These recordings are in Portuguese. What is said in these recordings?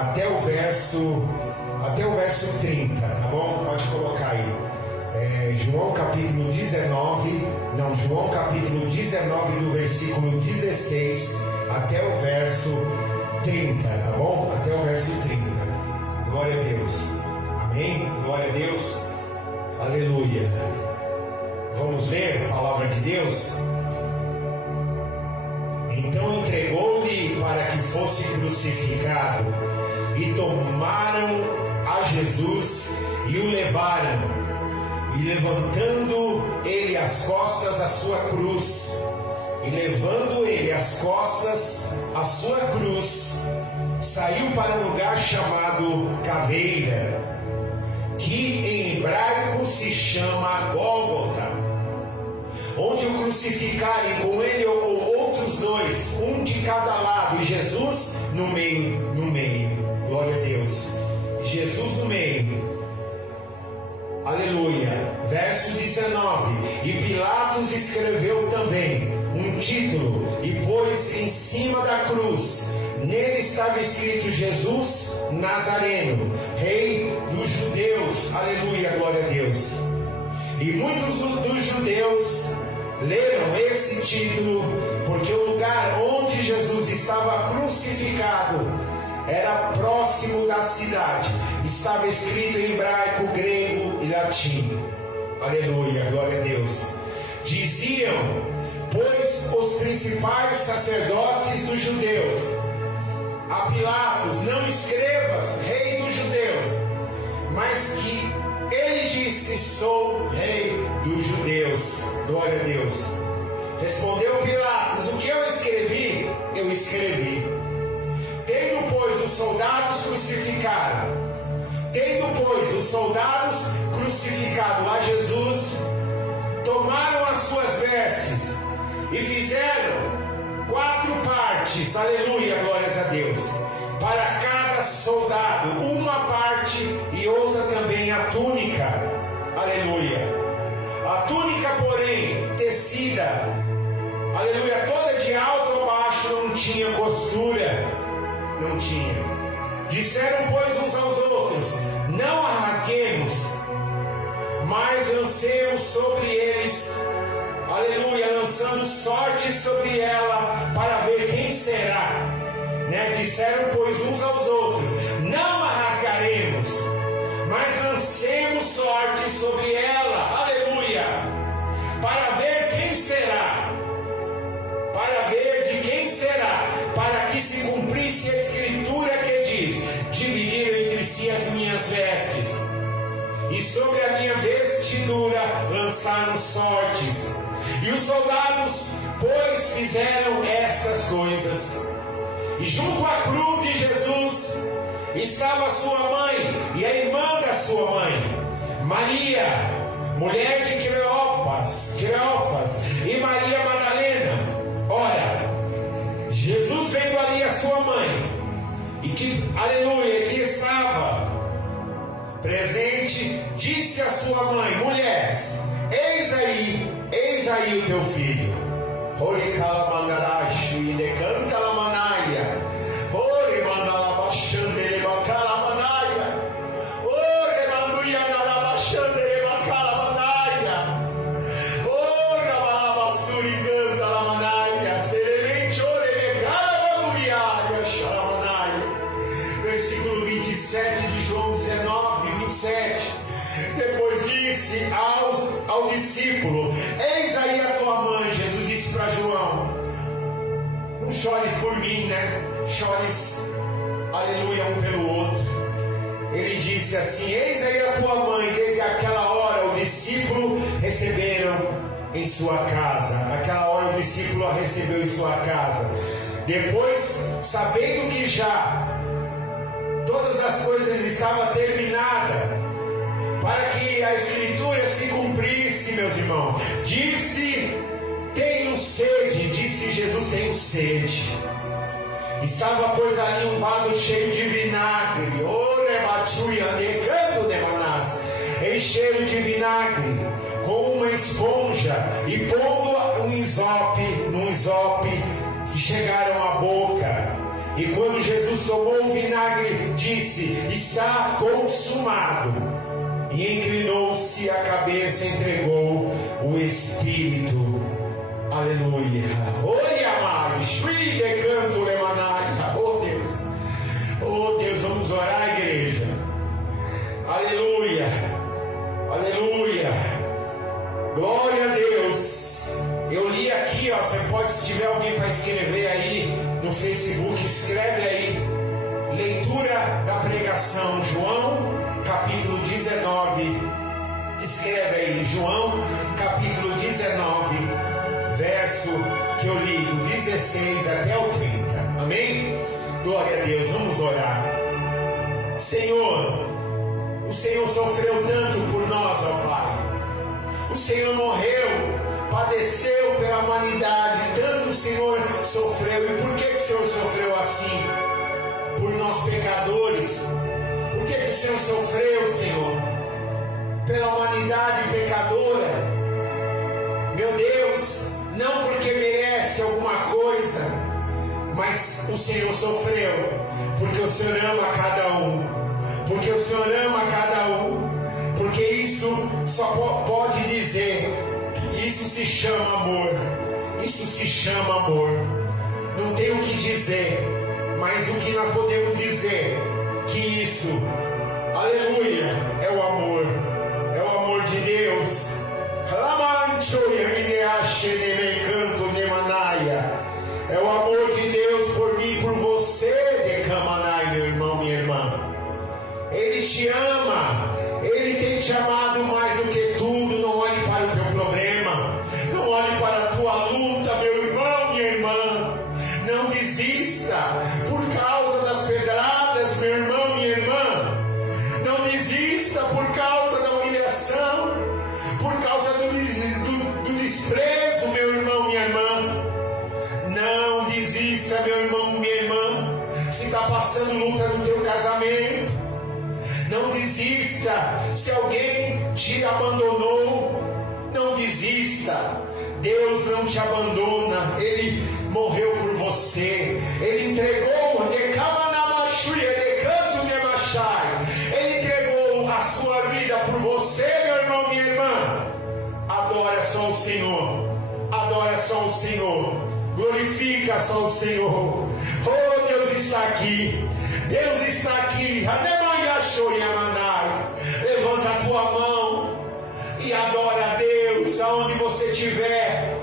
até o verso 30, tá bom? Pode colocar aí. João capítulo 19, do versículo 16 até o verso 30, tá bom? Até o verso 30. Glória a Deus. Amém? Glória a Deus. Aleluia. Vamos ler a palavra de Deus? Então entregou-lhe para que fosse crucificado, e tomaram a Jesus e o levaram. E levantando ele as costas a sua cruz, saiu para um lugar chamado Caveira, que em hebraico se chama Gólgota, onde o crucificarem com ele outros dois, um de cada lado, e Jesus no meio. Glória a Deus. Jesus no meio. Aleluia. Verso 19. E Pilatos escreveu também um título e pôs em cima da cruz. Nele estava escrito: Jesus Nazareno, Rei dos Judeus. Aleluia, glória a Deus. E muitos dos judeus leram esse título, porque o lugar onde Jesus estava crucificado era próximo da cidade. Estava escrito em hebraico, grego e latim. Aleluia, glória a Deus. Diziam, pois, os principais sacerdotes dos judeus a Pilatos: não escrevas Rei dos Judeus, mas que ele disse: sou Rei dos Judeus. Glória a Deus. Respondeu Pilatos: o que eu escrevi, eu escrevi. Tendo, pois, os soldados crucificado a Jesus, tomaram as suas vestes e fizeram 4 partes, aleluia, glórias a Deus, para cada soldado, uma parte e outra também a túnica, aleluia. A túnica, porém, tecida, aleluia, toda de alto a baixo, não tinha costura, não tinha. Disseram, pois, uns aos outros: não a rasguemos, mas lancemos sobre eles, aleluia, lançando sorte sobre ela, para ver quem será. Disseram, pois, uns aos outros: não a rasgaremos, mas lancemos sorte sobre ela, aleluia, para ver quem será, para que se cumprisse a escritura que diz: dividiram entre si as minhas vestes, e sobre a minha vestidura lançaram sortes. E os soldados, pois, fizeram estas coisas. E junto à cruz de Jesus estava sua mãe e a irmã da sua mãe, Maria, mulher de Cleofas, e Maria Madalena. Ora, Jesus, vendo ali a sua mãe, e que, aleluia, que estava presente, disse à sua mãe: mulher, eis aí o teu filho. Ore calamandaracho e decanta lamanaia. Ore mandalabachandere bacalamanaia. Ore manduianalabachandere bacalamanaia. Ore malabassuri canta lamanaia. Seremente ore becalamanduiaria xalamanaia. Versículo 27 de João 19, 27. Depois disse ao discípulo: eis aí a tua mãe. Jesus disse para João: não chores por mim, chores, aleluia, um pelo outro. Ele disse assim: eis aí a tua mãe. Desde aquela hora o discípulo receberam em sua casa. Aquela hora o discípulo a recebeu em sua casa. Depois, sabendo que já todas as coisas estavam terminadas, para que a escritura se cumprisse, meus irmãos, disse: tenho sede. Disse Jesus: tenho sede. Estava, pois, ali um vaso cheio de vinagre, encheram de vinagre com uma esponja, e pondo no isope, chegaram à boca. E quando Jesus tomou o vinagre, disse: está consumado. E inclinou-se a cabeça e entregou o Espírito. Aleluia. Oi, amado. Shui de canto lemanai. Oh Deus. Oh Deus, vamos orar, igreja. Aleluia. Aleluia. Glória a Deus. Eu li aqui, ó. Você pode, se tiver alguém para escrever aí no Facebook, escreve aí. Leitura da pregação, João, capítulo 19. Escreve aí, João, capítulo 19, verso que eu li, do 16 até o 30. Amém? Glória a Deus, vamos orar. Senhor, o Senhor sofreu tanto por nós, ó Pai. O Senhor morreu, padeceu pela humanidade, tanto o Senhor sofreu. E por que o Senhor sofreu assim? Por nós pecadores. Por que o Senhor sofreu, Senhor? Pela humanidade pecadora. Meu Deus, não porque merece alguma coisa, mas o Senhor sofreu porque o Senhor ama cada um. Porque o Senhor ama cada um. Porque isso só pode dizer, isso se chama amor. Isso se chama amor. Não tem o que dizer, mas o que nós podemos dizer, que isso, aleluia, é o amor. É o amor de Deus. É o amor de Deus por mim e por você, Decamanai, meu irmão, minha irmã. Ele te ama. Ele tem te amado mais do que tudo. Não olhe para o teu problema. Não olhe para a tua luta, meu irmão, minha irmã. Não desista por causa das pedradas, meu irmão, minha irmã. Não desista por causa da humilhação, por causa do desprezo, meu irmão, minha irmã. Não desista, meu irmão, minha irmã. Se está passando luta no teu casamento, não desista. Se alguém te abandonou, não desista. Deus não te abandona. Ele morreu por você. Ele entregou Ele entregou a sua vida por você, meu irmão, minha irmã. Adora só o Senhor. Adora só o Senhor. Glorifica só o Senhor. Oh, Deus está aqui. Deus está aqui. Levanta a tua mão e adora a Deus aonde você estiver.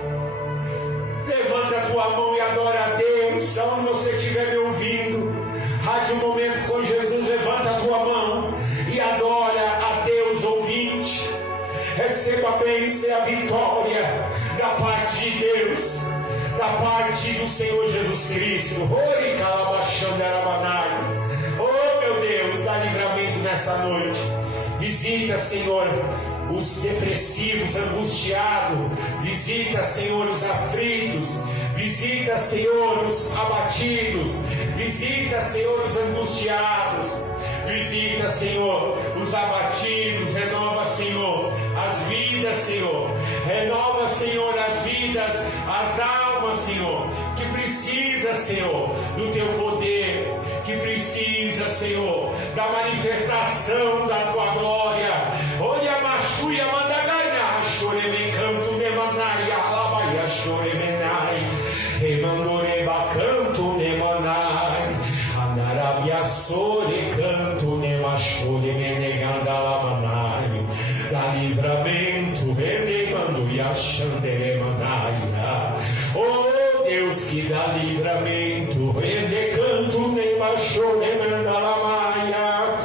Levanta a tua mão e adora a Deus aonde você estiver me ouvindo. Rádio Momento com Jesus, levanta a tua mão e adora a Deus, ouvinte. Receba a bênção e a vitória da parte de Deus, da parte do Senhor Jesus Cristo. Oh, meu Deus, dá livramento nessa noite. Visita, Senhor, os depressivos, angustiados. Visita, Senhor, os aflitos. Visita, Senhor, os abatidos. Visita, Senhor, os angustiados. Visita, Senhor, os abatidos. Renova, Senhor, as vidas, Senhor. Renova, Senhor, as vidas, as almas, Senhor, que precisa, Senhor, do teu poder, que precisa, Senhor, da manifestação da tua glória. Olha, machuia, mandagaia, choreme canto, nemanai, alabaia, choremenai, remandoreba canto, nemanai, andarabia sore canto, nemachore, meneganda, lamanai, dá livramento, renegando e achanderemanai. Oh Deus, que dá livramento, renecanto, nemachoremandalamaia.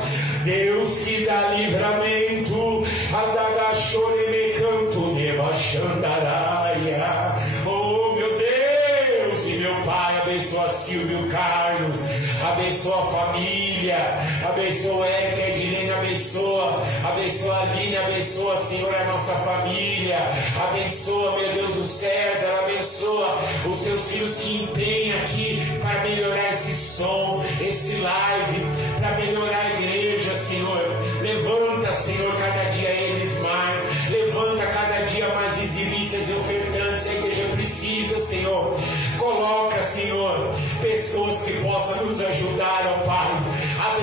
Deus que dá livramento, adagachoreme-canto, nemachandaraia. Oh meu Deus e meu Pai, abençoa Silvio Carlos, abençoa a família, abençoa Érica, Edilene, abençoa a Aline, abençoa, Senhor, a nossa família, abençoa, meu Deus, o César, abençoa os teus filhos que empenham aqui para melhorar esse som, esse live, para melhorar a igreja, Senhor. Levanta, Senhor, cada dia eles mais, levanta cada dia mais dizimistas e ofertantes. A igreja precisa, Senhor. Coloca, Senhor, pessoas que possam nos ajudar, ó Pai.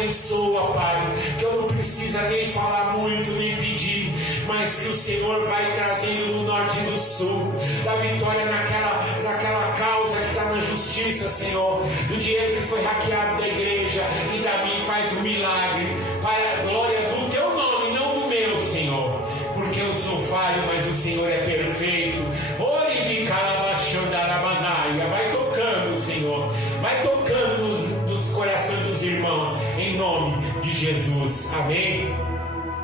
abençoa, Pai, que eu não precisa nem falar muito, nem pedir, mas que o Senhor vai trazendo no norte e no sul, da vitória naquela causa que está na justiça, Senhor, do dinheiro que foi hackeado da igreja, e Davi faz um milagre, para a glória do teu nome, não do meu, Senhor, porque eu sou falho, mas o Senhor é perfeito. Vai tocando, Senhor, vai tocando nos corações dos irmãos, em nome de Jesus, amém?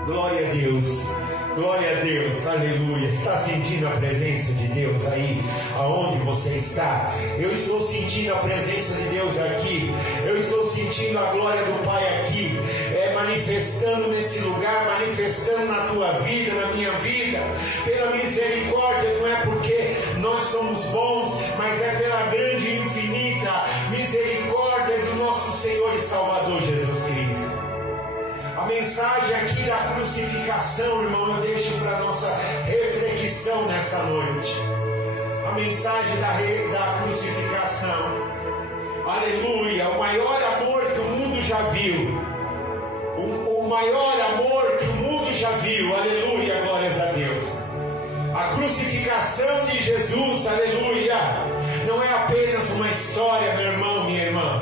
Glória a Deus, glória a Deus, aleluia. Está sentindo a presença de Deus aí, aonde você está? Eu estou sentindo a presença de Deus aqui, eu estou sentindo a glória do Pai aqui, manifestando nesse lugar, manifestando na tua vida, na minha vida, pela misericórdia, não é porque nós somos bons, mas é pela grande e infinita misericórdia do nosso Senhor e Salvador Jesus Cristo. A mensagem aqui da crucificação, irmão, eu deixo para nossa reflexão nessa noite. A mensagem da crucificação, aleluia, o maior amor que o mundo já viu, o maior amor que o mundo já viu, aleluia, glórias a Deus. A crucificação de Jesus, aleluia, não é apenas uma história, meu irmão, minha irmã,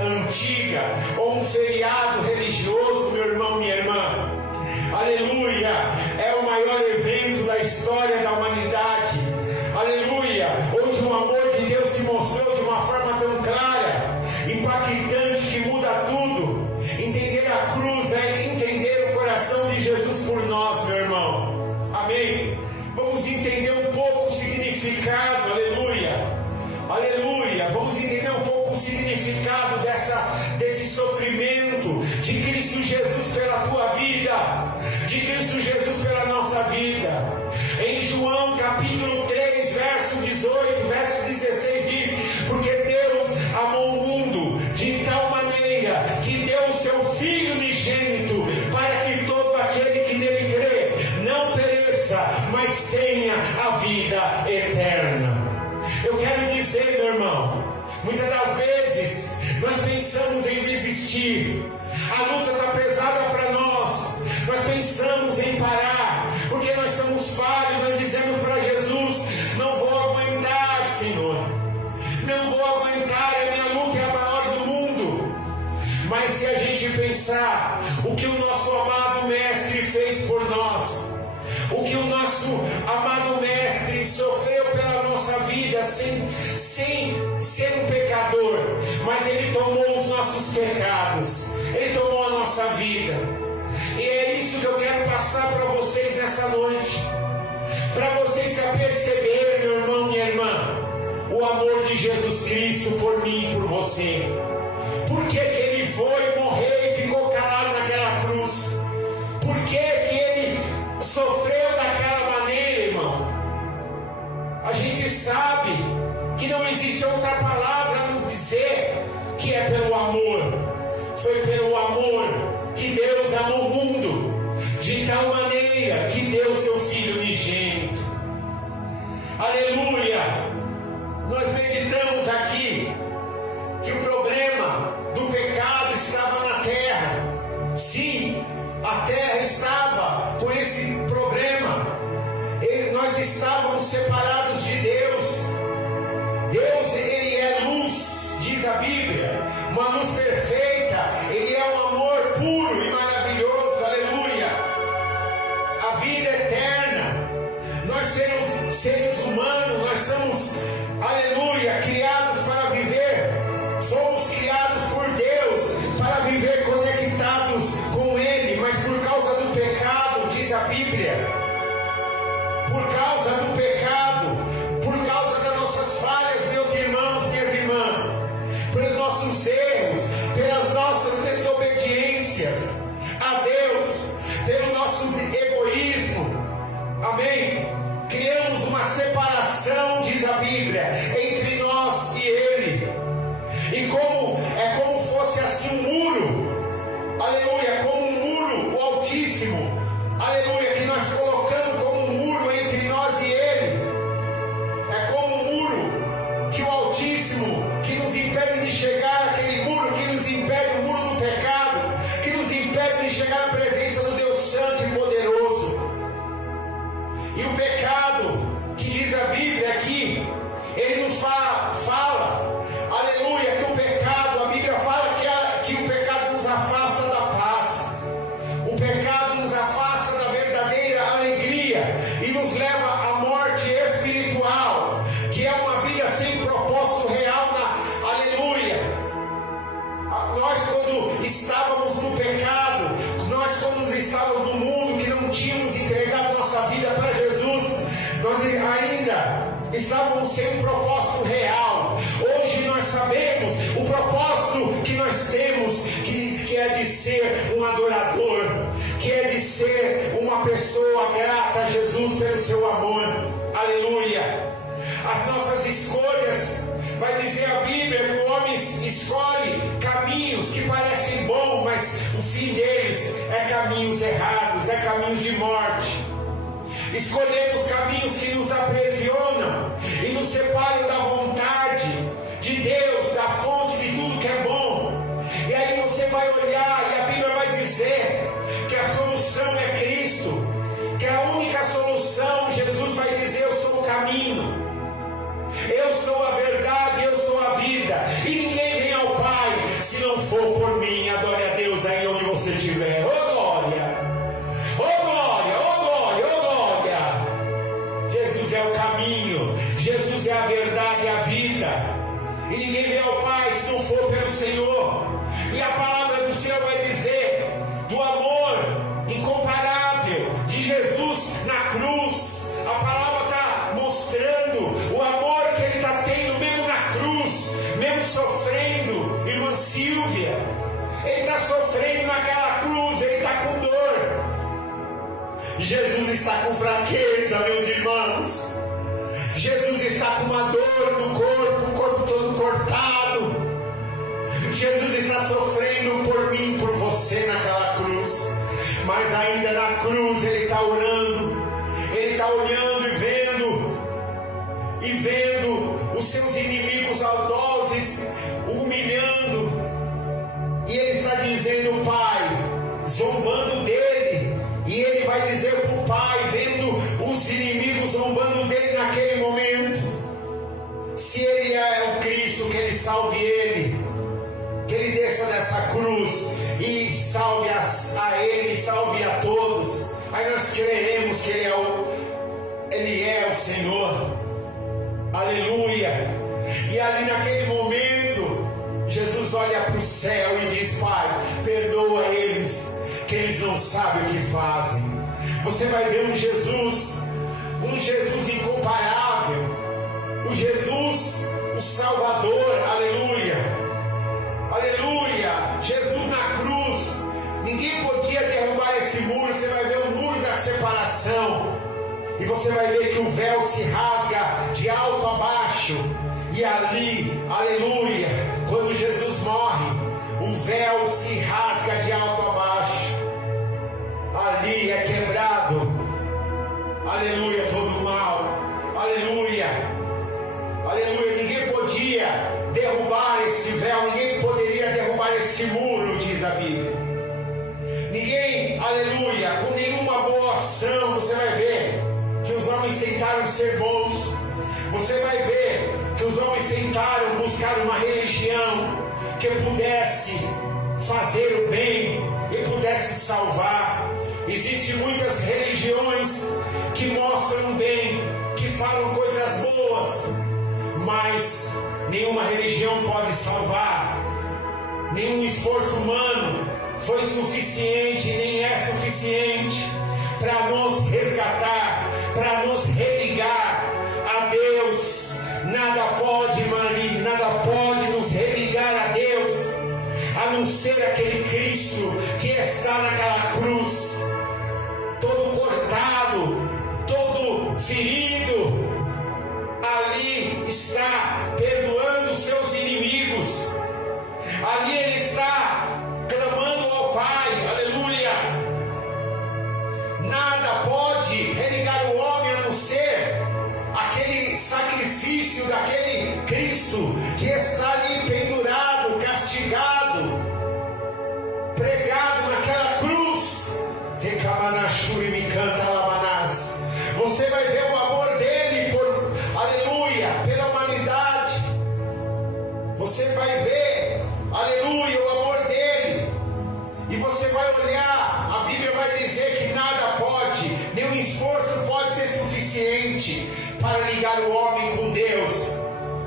antiga, ou um feriado religioso, meu irmão, minha irmã, aleluia, é o maior evento da história da humanidade, aleluia, onde o amor de Deus se mostrou de uma forma tão clara, impactante, que muda tudo. Entender a cruz é entender o coração de Jesus por nós, meu irmão, amém? Vamos entender um pouco o significado, aleluia, aleluia, vamos entender um pouco o significado desse sofrimento de Cristo Jesus pela tua vida, de Cristo Jesus pela nossa vida. Em João capítulo 3, verso 18, verso 16 diz: porque Deus amou o mundo de tal maneira que deu o seu Filho unigênito, para que todo aquele que nele crê não pereça, mas tenha a vida eterna. Eu quero dizer, meu irmão, muitas das vezes nós pensamos em desistir, a luta está pesada para nós pensamos em parar, porque nós somos falhos, nós dizemos para Jesus: não vou aguentar, Senhor, não vou aguentar, a minha luta é a maior do mundo. Mas se a gente pensar o que o nosso amado Mestre fez por nós, o que o nosso amado Mestre sofreu pela nossa vida, sem ser um pecador, mas Ele tomou os nossos pecados, Ele tomou a nossa vida. E é isso que eu quero passar para vocês nessa noite, para vocês se aperceberem, meu irmão, minha irmã, o amor de Jesus Cristo por mim e por você. Por que Ele foi morrer e ficou calado naquela cruz? Por que Ele sofreu daquela maneira, irmão? A gente sabe que não existe outra palavra a não dizer que é pelo amor. Foi pelo amor que Deus amou o mundo, de tal maneira que deu seu Filho unigênito. Aleluia! Nós meditamos aqui que o problema do pecado estava na terra. Sim, a terra estava com esse problema. Nós estávamos separados de Deus. Deus, Ele é luz, diz a Bíblia, uma luz perfeita. Ele é um amor puro e maravilhoso, aleluia. A vida eterna. Nós somos seres humanos, nós somos, aleluia, criados para viver. Fomos criados por Deus para viver conectados com Ele, mas por causa do pecado, diz a Bíblia, por causa do pecado, chegar na presença do Deus Santo e Poderoso. E o pecado, que diz a Bíblia aqui, ele nos fala, aleluia, que o pecado, a Bíblia fala que o pecado nos afasta da paz. O pecado nos afasta da verdadeira alegria e nos leva à morte espiritual, que é uma vida sem propósito real, aleluia. Nós, quando estávamos no pecado, nós, quando estávamos no mundo, que não tínhamos entregado nossa vida para Jesus, nós ainda estávamos sem um propósito real. Hoje nós sabemos o propósito que nós temos, que é de ser um adorador, que é de ser uma pessoa grata a Jesus pelo seu amor. Aleluia. As nossas escolhas, vai dizer a Bíblia que o homem escolhe caminhos que parecem bons, mas o fim deles é caminhos errados, é caminhos de morte. Escolhemos caminhos que nos aprisionam e nos separam da vontade de Deus, da fonte de tudo que é bom. E aí você vai olhar e a Bíblia vai dizer que a solução é Cristo, que a única solução, Jesus vai dizer: eu sou o caminho, eu sou a verdade, eu sou a vida, e ninguém vem ao Pai se não for por mim. Adore a Deus aí onde você estiver. Oh glória, oh glória, oh glória, oh glória. Jesus é o caminho, Jesus é a verdade e a vida, e ninguém vem ao Pai se não for pelo Senhor. E a palavra do Senhor vai dizer do amor incomparável de Jesus na cruz. A palavra está mostrando o amor que Ele está tendo mesmo na cruz, mesmo sofrendo. Irmã Silvia, Ele está sofrendo naquela cruz, Ele está com dor. Jesus está com fraqueza, meus irmãos. Jesus está com uma dor no corpo, o corpo todo cortado. Jesus está sofrendo por mim, por você naquela cruz. Mas ainda na cruz Ele está orando, Ele está olhando e vendo os seus inimigos audozes humilhando, e Ele está dizendo: Pai, zombando dele. E Ele vai dizer para o Pai, vendo os inimigos zombando dele naquele momento: se Ele é o Cristo, que Ele salve Ele, que Ele desça dessa cruz e salve a Ele, salve a todos. Aí nós creremos que Ele é o Senhor. Aleluia. E ali naquele momento, Jesus olha para o céu e diz: Pai, perdoa eles, que eles não sabem o que fazem. Você vai ver um Jesus incomparável, o Jesus, o Salvador. Aleluia, aleluia. Jesus na cruz, ninguém podia derrubar esse muro. Você vai ver o muro da separação, e você vai ver que o véu se rasga de alto a baixo. E ali, aleluia, quando Jesus morre, o véu se rasga de alto a baixo. Ali é quebrado, aleluia, todo o mal. Aleluia, aleluia. Ninguém podia derrubar esse véu, ninguém poderia derrubar esse muro, diz a Bíblia. Ninguém, aleluia, com nenhuma boa ação. Você vai ver que os homens tentaram ser bons. Você vai ver que os homens tentaram buscar uma religião que pudesse fazer o bem e pudesse salvar. Existem muitas religiões que mostram bem, que falam coisas boas, mas nenhuma religião pode salvar. Nenhum esforço humano foi suficiente, nem é suficiente para nos resgatar, para nos religar a Deus. Nada pode, Maria, nada pode nos religar a Deus, a não ser aquele Cristo que está naquela cruz, todo cortado, todo ferido. Ali está perdoando os seus inimigos. Ali Ele está clamando ao Pai. Aleluia. Nada pode religar o homem a não ser aquele sacrifício daquele Cristo que está ali pendurado, castigado, pregado naquela cruz. Kamanashuri me canta lamanás. Você vai ver o amor dele por, aleluia, pela humanidade. Você vai ver, aleluia, o amor dele. E você vai olhar, a Bíblia vai dizer que nada pode, nenhum esforço pode ser suficiente para ligar o homem com Deus.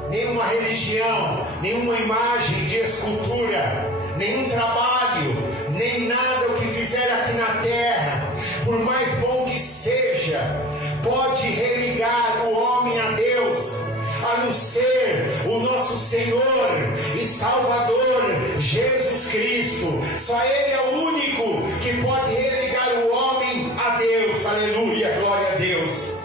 Nenhuma religião, nenhuma imagem de escultura, nenhum trabalho, nem nada o que fizer aqui na terra, por mais bom que seja, pode religar o homem a Deus, a não ser o nosso Senhor e Salvador Jesus Cristo. Só Ele é o único que pode religar o homem a Deus. Aleluia, glória a Deus.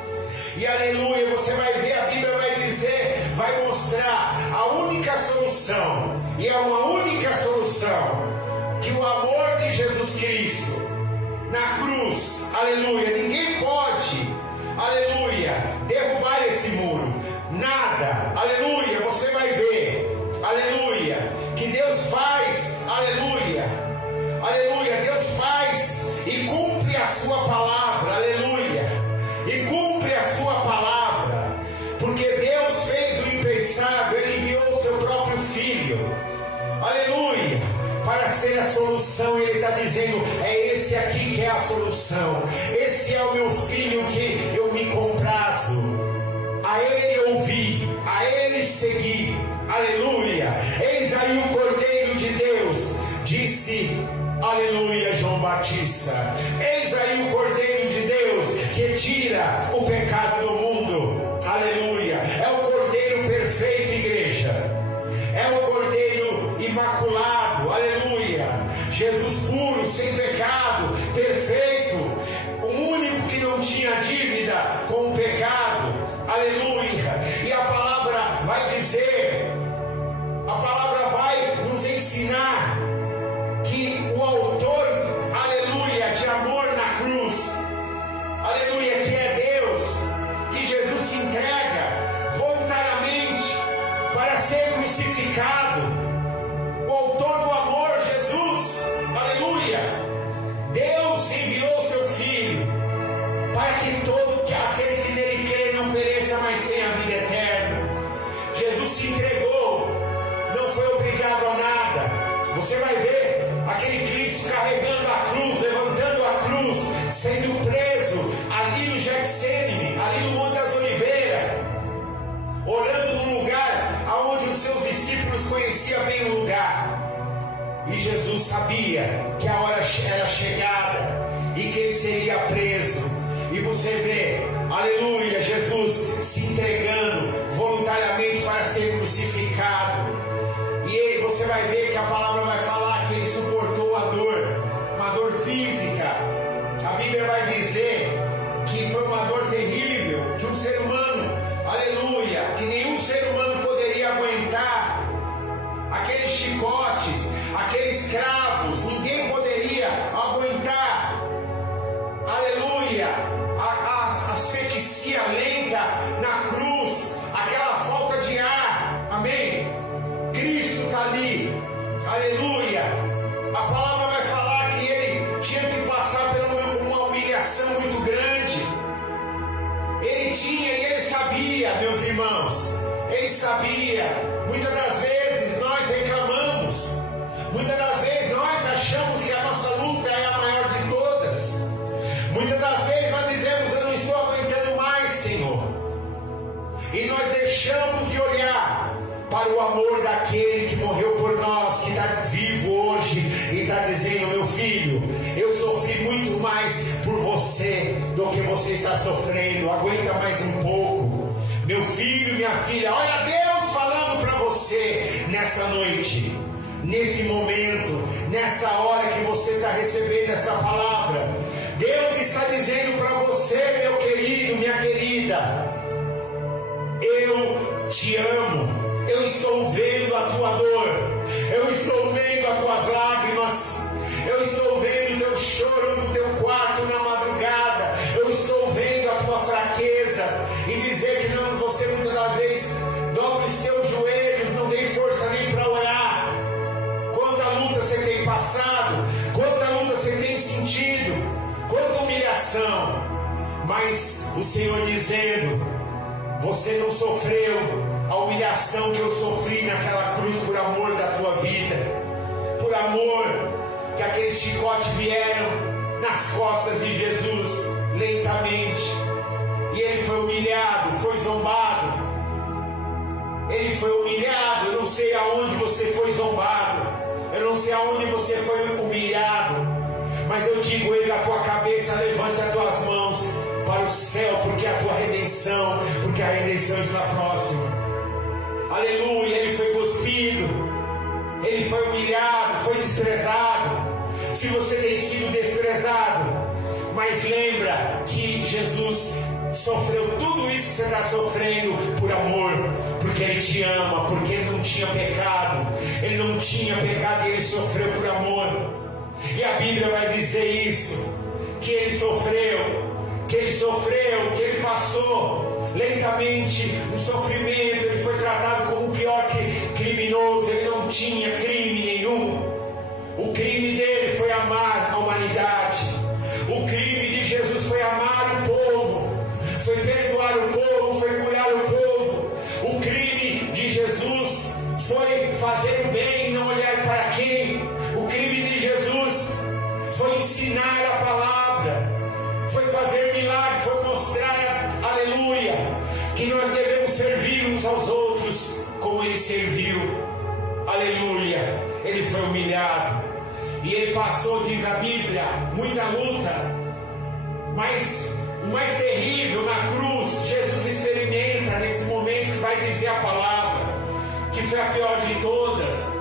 E aleluia, você vai ver, a Bíblia vai dizer, vai mostrar a única solução, e é uma única solução, que o amor de Jesus Cristo na cruz, aleluia, ninguém pode, aleluia, derrubar esse muro, nada, aleluia, você vai ver, aleluia, que Deus faz, aleluia, aleluia, Deus faz e cumpre a sua palavra, aleluia, e cumpre a sua palavra, porque Deus fez o impensável, Ele enviou o seu próprio Filho, aleluia, para ser a solução. Ele está dizendo, é esse aqui que é a solução, esse é o meu Filho que eu me comprazo, a Ele ouvi, a Ele segui, aleluia, eis aí o Cordeiro de Deus, disse, aleluia, João Batista, eis aí o Cordeiro de Deus, que tira o pecado do mundo, aleluia, é o Cordeiro perfeito, igreja, é o Cordeiro imaculado, aleluia, Jesus puro, sem pecado, perfeito, o único que não tinha dívida com o pecado, aleluia, e a palavra vai dizer, a palavra vai nos ensinar que o autor, aleluia, de amor na cruz, aleluia, que é Deus, que Jesus se entrega voluntariamente para ser crucificado, o autor do amor, Jesus, aleluia, Deus enviou seu Filho, para que todo aquele que nele crê não pereça, mas tenha a vida eterna. Jesus se entregou, não foi obrigado a nada. Você vai ver aquele Cristo carregando a cruz, levantando a cruz, sendo preso ali no Getsêmani, ali no Monte das Oliveiras, orando num lugar onde os seus discípulos conheciam bem o lugar. E Jesus sabia que a hora era chegada e que ele seria preso. E você vê, aleluia, Jesus se entregando voluntariamente para ser crucificado. E aí você vai ver que a palavra vai falar que ele suportou a dor, uma dor física. A Bíblia vai dizer que foi uma dor terrível, que um ser humano, aleluia, que nenhum ser humano poderia aguentar. Aqueles chicotes, aqueles cravos, ninguém poderia aguentar, aleluia, a asfixia lenta na cruz, aquela falta de ar, amém? Cristo está ali, aleluia. A palavra vai falar que ele tinha que passar por uma humilhação muito grande. Ele tinha e ele sabia, meus irmãos, ele sabia. Muitas das vezes nós reclamamos, muitas das vezes nós achamos que a nossa luta é a maior de todas. Muitas das vezes nós dizemos, eu não estou aguentando mais, Senhor. E nós deixamos de olhar para o amor daquele que morreu por nós, que está vivo hoje e está dizendo, meu filho, eu sofri muito mais por você do que você está sofrendo, aguenta mais um pouco. Meu filho, minha filha, olha Deus falando para você nessa noite, nesse momento, nessa hora que você está recebendo essa palavra. Deus está dizendo para você, meu querido, minha querida, eu te amo. Eu estou vendo a tua dor, eu estou vendo as tuas lágrimas, eu estou vendo o teu choro no teu quarto na madrugada, eu estou vendo a tua fraqueza, e dizer que não, você muitas das vezes dobre os teus joelhos, não tem força nem para orar. Quanta luta você tem passado, quanta luta você tem sentido, quanta Mas o Senhor dizendo: você não sofreu a humilhação que eu sofri naquela cruz por amor da tua vida, por amor que aqueles chicotes vieram nas costas de Jesus lentamente, e ele foi humilhado, foi zombado. Ele foi humilhado. Eu não sei aonde você foi zombado, eu não sei aonde você foi humilhado, mas eu digo: erga a tua cabeça, levante as tuas mãos para o céu, porque a tua redenção, porque a redenção está próxima. Aleluia. Ele foi cuspido, ele foi humilhado, foi desprezado. Se você tem sido desprezado, mas lembra que Jesus sofreu tudo isso que você está sofrendo por amor, porque Ele te ama, porque Ele não tinha pecado, Ele não tinha pecado e Ele sofreu por amor. E a Bíblia vai dizer isso, que Ele sofreu, que Ele passou lentamente um sofrimento. Ele foi tratado como o pior criminoso. Ele não tinha crime nenhum. O crime dele foi amar a humanidade. O crime de Jesus foi amar o povo, foi perdoar o povo, foi curar o povo. O crime de Jesus foi fazer o bem, não olhar para quem. O crime de Jesus foi ensinar a palavra, foi fazer milagre, foi mostrar, aleluia, que nós devemos servir uns aos outros como Ele serviu. Aleluia. Ele foi humilhado e Ele passou, diz a Bíblia, muita luta. Mas o mais terrível na cruz, Jesus experimenta nesse momento que vai dizer a palavra, que foi a pior de todas.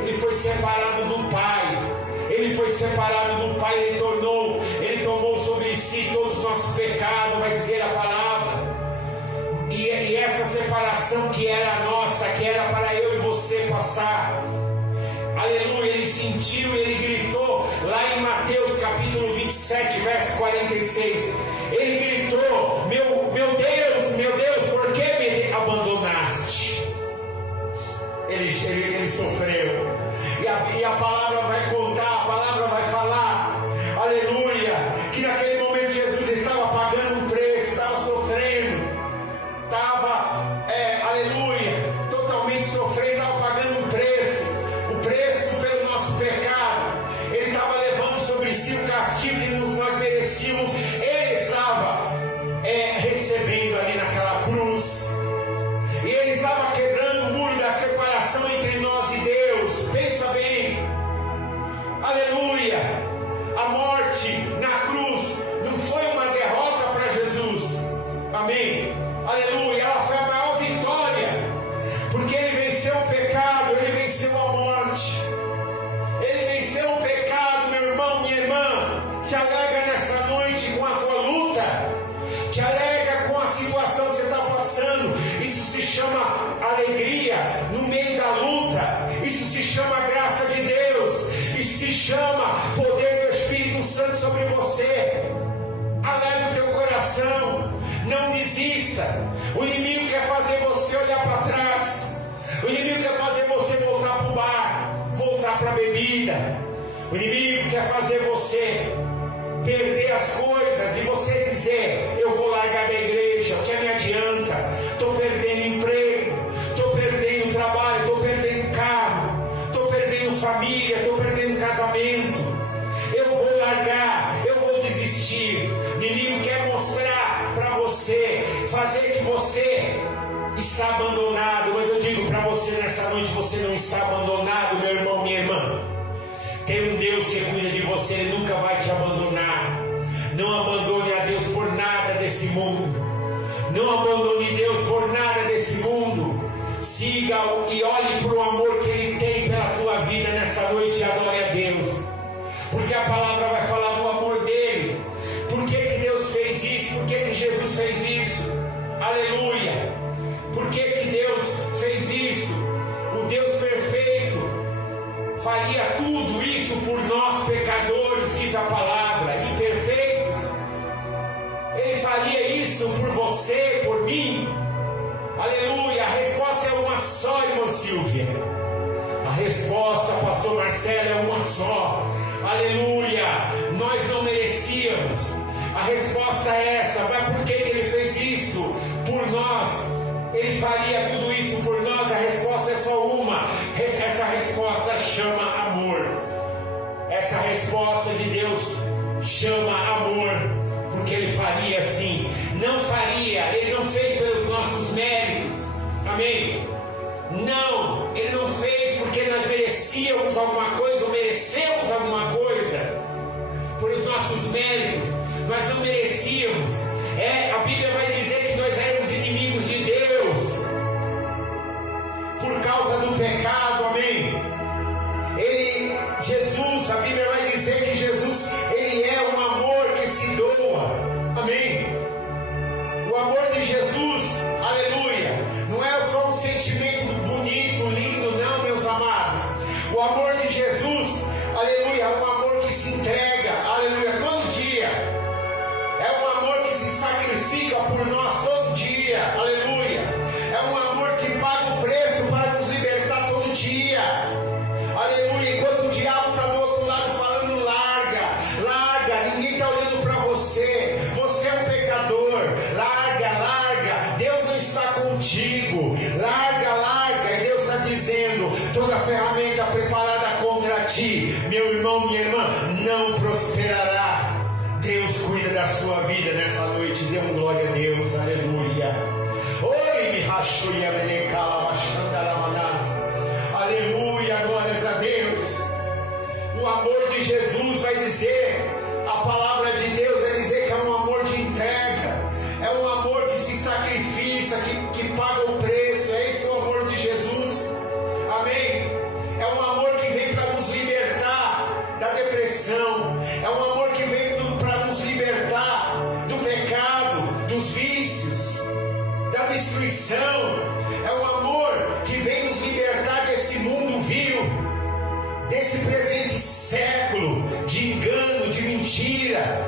Ele foi separado do Pai. Ele foi separado do Pai. Ele tomou sobre si todos os nossos pecados, vai dizer a palavra. E essa separação que era nossa, que era para eu e você passar, aleluia, Ele sentiu, Ele gritou lá em Mateus capítulo 27, verso 46. Ele gritou: meu Deus, por que me abandonaste? Ele sofreu. E a palavra vai contar, a palavra vai falar, aleluia, que naquele momento Jesus estava pagando um preço, estava sofrendo, estava, aleluia, totalmente sofrendo, estava pagando um preço, o preço pelo nosso pecado. Ele estava levando sobre si o castigo que nós merecíamos. Ele estava recebendo ali naquela cruz, e Ele estava quebrando o muro da separação entre nós e Deus. Pensa bem, aleluia. A morte na cruz não foi uma derrota para Jesus, amém, aleluia. Ela foi a maior vitória, porque Ele venceu o pecado, Ele venceu a morte, Ele venceu o pecado. Meu irmão, minha irmã, te alegra nessa noite com a tua luta, te alegra com a situação que você está passando. Isso se chama alegria no meio da luta, isso se chama graça de Deus, isso se chama poder do Espírito Santo sobre você. Alegra o teu coração, não desista. O inimigo quer fazer você olhar para trás, o inimigo quer fazer você voltar para o bar, voltar para a bebida. O inimigo quer fazer você perder as coisas e você dizer: eu vou largar da igreja, o que me adianta? Estou perdendo emprego, estou perdendo trabalho, estou perdendo carro, estou perdendo família, estou perdendo casamento. Eu vou largar, eu vou desistir. O inimigo quer mostrar para você, fazer que você está abandonado. Mas eu digo para você nessa noite: você não está abandonado, meu irmão, minha irmã. Tem um Deus que cuida de você, Ele nunca vai te abandonar. Não abandone a Deus por nada desse mundo. Não abandone Deus por nada desse mundo. Siga e olhe para o amor que Ele tem pela tua vida nessa noite e adore a Deus. Porque a palavra vai falar do amor dEle. Por que Deus fez isso? Por que Jesus fez isso? Aleluia. Por que Deus fez isso? O Deus perfeito faria tudo isso por nós pecadores, diz a palavra, imperfeitos. Ele faria isso por você, por mim. Aleluia. A resposta é uma só, irmã Silvia. A resposta, pastor Marcelo, é uma só. Aleluia. Nós não merecíamos. A resposta é essa: faria tudo isso por nós, a resposta é só uma. Essa resposta chama amor. Essa resposta de Deus chama amor, porque Ele faria assim. Não faria, Ele não fez pelos nossos méritos, amém? Não, Ele não fez porque nós merecíamos alguma coisa ou merecemos alguma coisa, por os nossos méritos. Nós não merecíamos. A Bíblia vai dizer que nós éramos inimigos de Deus por causa do pecado, amém? Jesus, a Bíblia vai dizer que Jesus, Ele é um amor que se doa, amém? O amor de Jesus, aleluia, não é só um sentimento bonito, lindo, não, meus amados. O amor de Jesus, aleluia, é um amor que se entrega, aleluia, todo dia. É um amor que se sacrifica por nós todo dia, aleluia. É um amor que paga o preço para nos libertar todo dia, aleluia. Enquanto o diabo está do outro lado falando, larga, larga, ninguém está olhando para você, você é um pecador, larga, larga, Deus não está contigo, larga, larga, e Deus está dizendo, toda ferramenta preparada contra ti, meu irmão, minha irmã, não prosperará. Deus cuida da sua vida nessa noite, dê um glória a Deus, aleluia. Aleluia, glórias a Deus. O amor de Jesus vai dizer, a palavra de Deus vai dizer que é um amor de entrega, é um amor que se sacrifica, que paga o preço. É esse o amor de Jesus, amém? É um amor que vem para nos libertar da depressão, é um amor que vem para nos libertar do pecado, dos vícios, da destruição. É um amor que vem nos libertar desse mundo vil, desse presente século de engano, de mentira.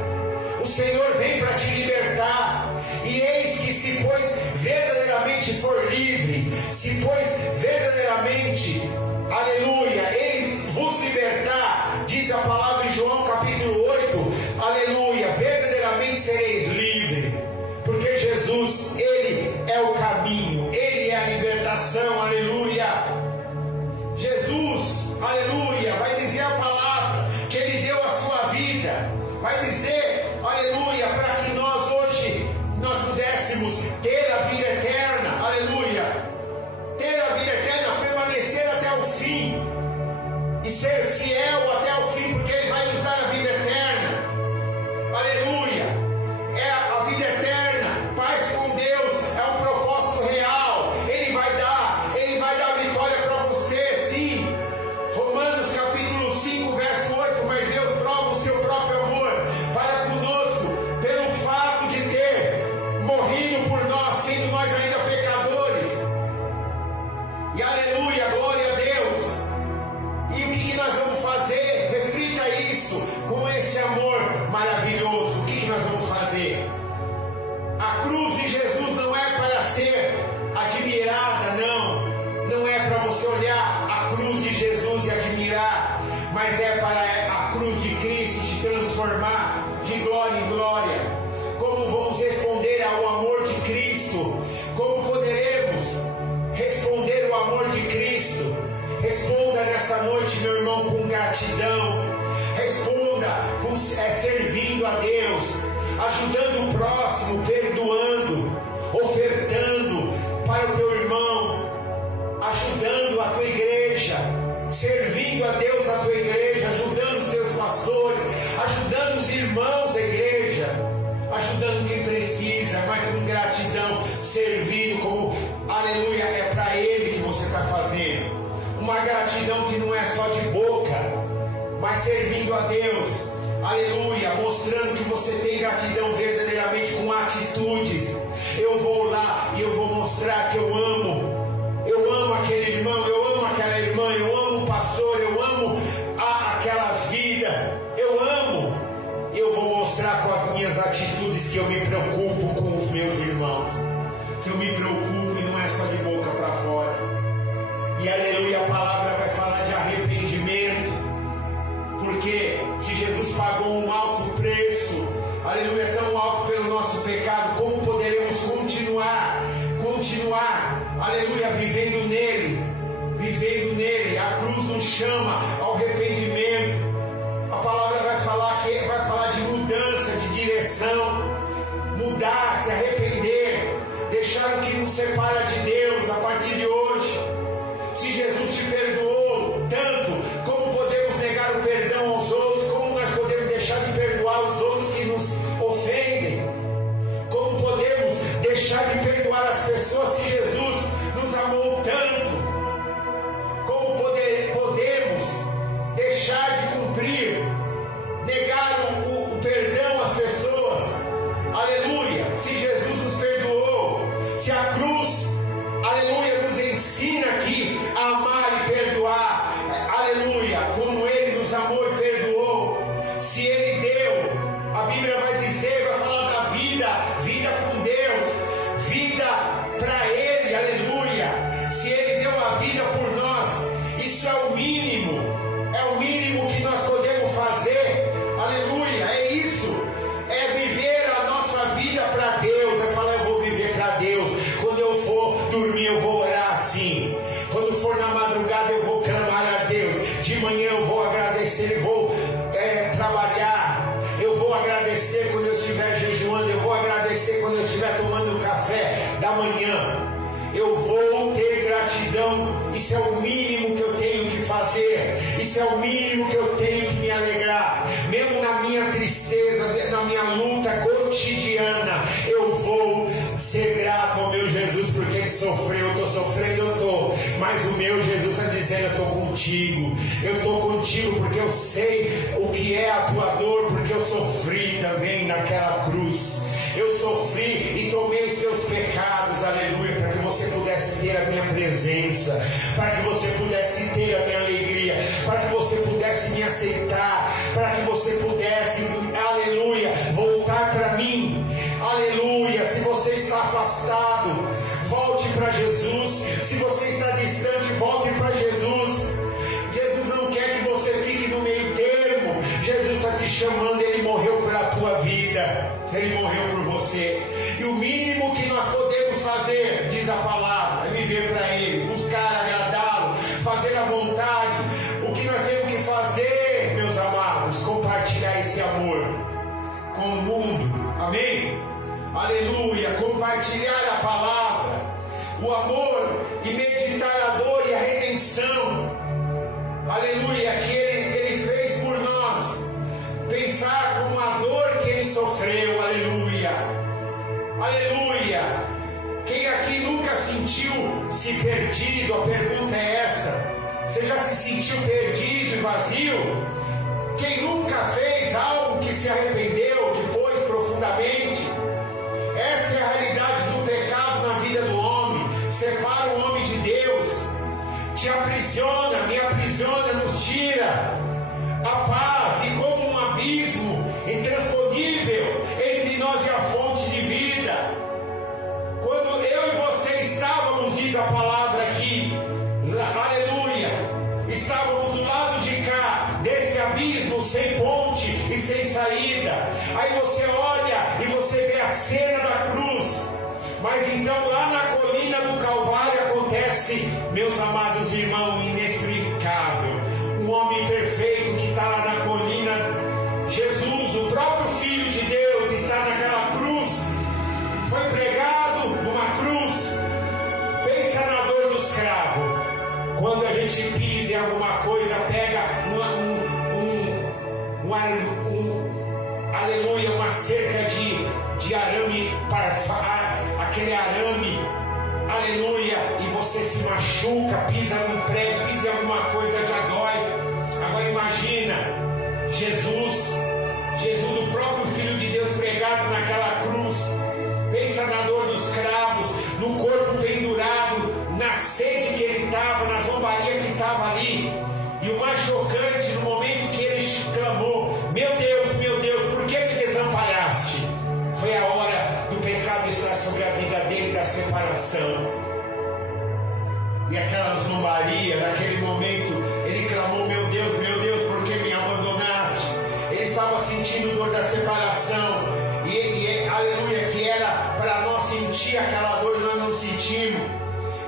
O Senhor vem para te libertar. E eis que se pois verdadeiramente for livre, se pois verdadeiramente, aleluia, Ele vos libertar, diz a palavra em João capítulo 8, aleluia, verdadeiramente sereis livres, porque Jesus, Ele é o caminho, Ele é a libertação, aleluia. Jesus, aleluia, vai dizer a palavra que Ele deu a sua vida, vai dizer, aleluia, para que nós hoje, nós pudéssemos ter a vida eterna, aleluia, ter a vida eterna, permanecer até o fim, e ser fiel até o fim, porque Ele vai nos dar a vida eterna, aleluia. É a vida eterna, paz com Deus, é um propósito real. Ele vai dar vitória para você, sim. Romanos capítulo 5, verso 8, mas Deus prova o seu próprio amor para conosco, pelo fato de ter morrido por nós, sendo nós ainda pecadores. E aleluia, glória a Deus. E o que nós vamos fazer? Reflita isso, com esse amor maravilhoso. O que nós vamos fazer? A cruz de Jesus não é para ser admirada, não é para você olhar a cruz de Jesus e admirar, mas é para a cruz de Cristo te transformar de glória em glória. Como vamos responder ao amor de Cristo? Como poderemos responder o amor de Cristo? Responda nessa noite, meu irmão, com gratidão. Responda servindo a Deus, ajudando o próximo, perdoando, ofertando para o teu irmão, ajudando a tua igreja, servindo a Deus a tua igreja, ajudando os teus pastores, ajudando os irmãos da igreja, ajudando quem precisa, mas com gratidão, servindo como, aleluia, é para Ele que você está fazendo. Uma gratidão que não é só de boca, mas servindo a Deus, aleluia, mostrando que você tem gratidão verdadeiramente com atitudes. Eu vou lá e eu vou mostrar que eu amo aquele irmão, eu amo aquela irmã, eu amo o pastor, eu amo aquela vida, eu vou mostrar com as minhas atitudes que eu me preocupo com os meus irmãos, que eu me preocupo e não é só de boca para fora. E aleluia, a palavra vai falar de arrependimento, porque se Jesus pagou um alto preço, aleluia, tão alto pelo nosso pecado, como poderemos continuar aleluia, vivendo nele. A cruz nos chama ao arrependimento. A palavra vai falar de mudança, de direção, mudar, se arrepender, deixar o que nos separa de Deus a partir de hoje. Se Jesus te perdoou tanto, como podemos negar o perdão aos outros? Como nós podemos deixar de perdoar os outros que nos ofendem? Como podemos deixar de perdoar as pessoas se Jesus nos amou tanto? Como podemos deixar de cumprir, negar o perdão às pessoas? Aleluia! Se Jesus nos perdoou, se a cruz, aleluia, nos ensina aqui a amar e perdoar, aleluia, como Ele nos amou e perdoou, se Ele deu, a Bíblia vai dizer, vai falar da vida com Deus, vida para Ele, aleluia, se Ele deu a vida por nós, isso é o mínimo que nós podemos fazer, aleluia, é isso, é viver a nossa vida para Deus, é falar, eu vou viver para Deus, quando eu for dormir eu vou orar assim, quando for na madrugada eu vou clamar a Deus, de manhã eu vou agradecer e vou trabalhar, eu vou agradecer quando eu estiver jejuando, eu vou agradecer quando eu estiver tomando o café da manhã, eu vou ter gratidão, isso é o mínimo que eu tenho que fazer, isso é o mínimo que eu tenho que me alegrar, mesmo na minha tristeza, na minha luta cotidiana, eu vou ser grato ao meu Jesus, porque Ele sofreu, eu estou sofrendo, mas o meu Jesus está dizendo, eu estou contigo porque eu sei o que é a tua dor, porque eu sofri também naquela cruz, eu sofri e tomei os teus pecados, aleluia, para que você pudesse ter a minha presença, para que você pudesse ter a minha alegria, para que você pudesse me aceitar, para que você pudesse, aleluia, voltar para mim, aleluia. Se você está afastado, volte para Jesus. Se você está distante, volte para Jesus. Jesus não quer que você fique no meio termo. Jesus está te chamando, Ele morreu pela tua vida, Ele morreu por você, e o mínimo que nós podemos fazer, diz a palavra, é viver para Ele, buscar agradá-lo, fazer a vontade. O que nós temos que fazer, meus amados, compartilhar esse amor com o mundo, amém? Aleluia, compartilhar a palavra, o amor, e meditar a dor e a redenção, aleluia, que Ele fez por nós, pensar com a dor que Ele sofreu, aleluia, aleluia. Quem aqui nunca sentiu-se perdido? A pergunta é essa. Você já se sentiu perdido e vazio? Quem nunca fez algo que se arrependeu depois profundamente? Essa é a realidade do pecado na vida do homem. Separa o homem de Deus, te aprisiona, me aprisiona, nos tira a paz, e como um abismo intransponível entre nós e a fonte de vida. Quando eu e você estávamos, diz a palavra aqui, aleluia, estávamos do lado de cá desse abismo, sem ponte e sem saída. Aí você olha e você vê a cena da cruz, mas então lá na colina do Calvário acontece, meus amados irmãos, inexplicável. Um homem perfeito que está lá na colina, Jesus, o próprio Filho de Deus, está naquela cruz, foi pregado numa cruz. Pensa na dor do escravo. Quando a gente pisa em alguma coisa, pega aleluia, uma cerca de arame, aquele arame, aleluia, e você se machuca, pisa num prego, pisa em alguma coisa, já dói. Agora imagina, Jesus, o próprio Filho de Deus, pregado naquela cruz. Pensa na dor dos cravos, no corpo pendurado, na sede que ele estava, na zombaria que estava ali. E o mais chocante, no momento que ele clamou, meu Deus, por que me desamparaste? Foi a hora do pecado estar sobre a vida dele, da separação. E aquela zombaria, naquele momento, ele clamou, meu Deus, por que me abandonaste? Ele estava sentindo dor da separação, e aleluia, que era para nós sentir aquela dor, nós não sentimos.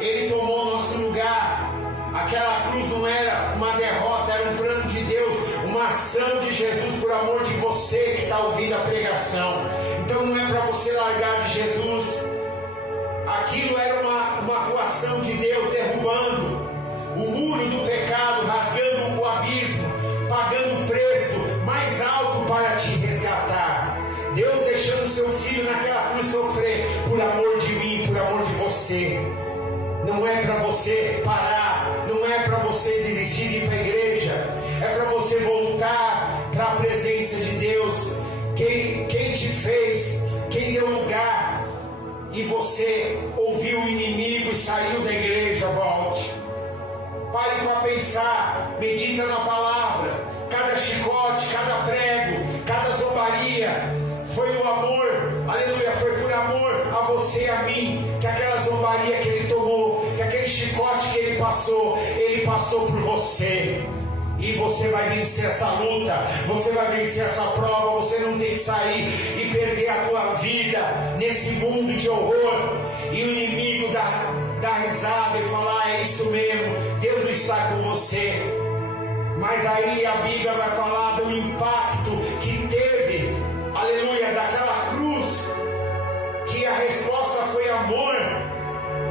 Ele tomou o nosso lugar. Aquela cruz não era uma derrota, era um plano de Deus, uma ação de Jesus por amor de você que está ouvindo a pregação. Então não é para você largar de Jesus. Aquilo era uma atuação de Deus derrubando o muro do pecado, rasgando o abismo, pagando o preço mais alto para te resgatar. Deus deixando seu filho naquela cruz sofrer por amor de mim, por amor de você. Não é para você parar, não é para você desistir de ir para a igreja, é para você voltar para a presença de Deus. Quem te fez, quem deu lugar, e você ouviu o inimigo e saiu da igreja, volte. Pare para pensar, medita na palavra. Cada chicote, cada prego, cada zombaria foi o amor, aleluia, foi por amor a você e a mim, que aquela zombaria que ele tomou, que aquele chicote que ele passou por você. E você vai vencer essa luta, você vai vencer essa prova. Você não tem que sair e perder a tua vida nesse mundo de horror, e o inimigo dá risada e falar: é isso mesmo, Deus não está com você. Mas aí a Bíblia vai falar do impacto que teve, aleluia, daquela cruz, que a resposta foi amor.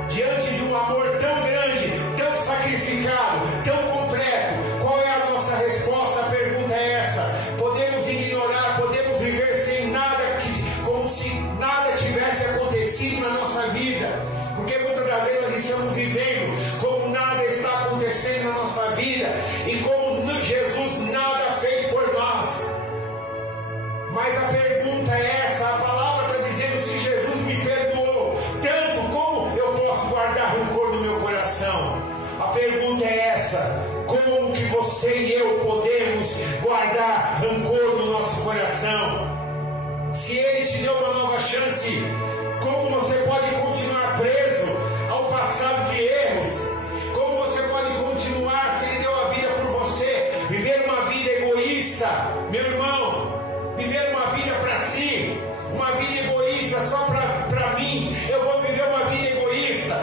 Diante de um amor tão grande, tão sacrificado, tão completo, qual é a nossa resposta? A pergunta é essa. Podemos ignorar, podemos viver sem nada, como se nada tivesse acontecido na nossa vida, porque muitas das vezes nós estamos vivendo como nada está acontecendo na nossa vida, e como Jesus nada fez por nós. Mas a pergunta é essa, a palavra está dizendo: se Jesus me perdoou tanto, como eu posso guardar rancor no meu coração? A pergunta é essa: como que você e eu podemos guardar rancor no nosso coração? Se Ele te deu uma nova chance, como você pode continuar preso ao passado de erros? Como você pode continuar, se Ele deu a vida por você, viver uma vida egoísta? Meu irmão, viver uma vida para si, uma vida egoísta só para mim. Eu vou viver uma vida egoísta,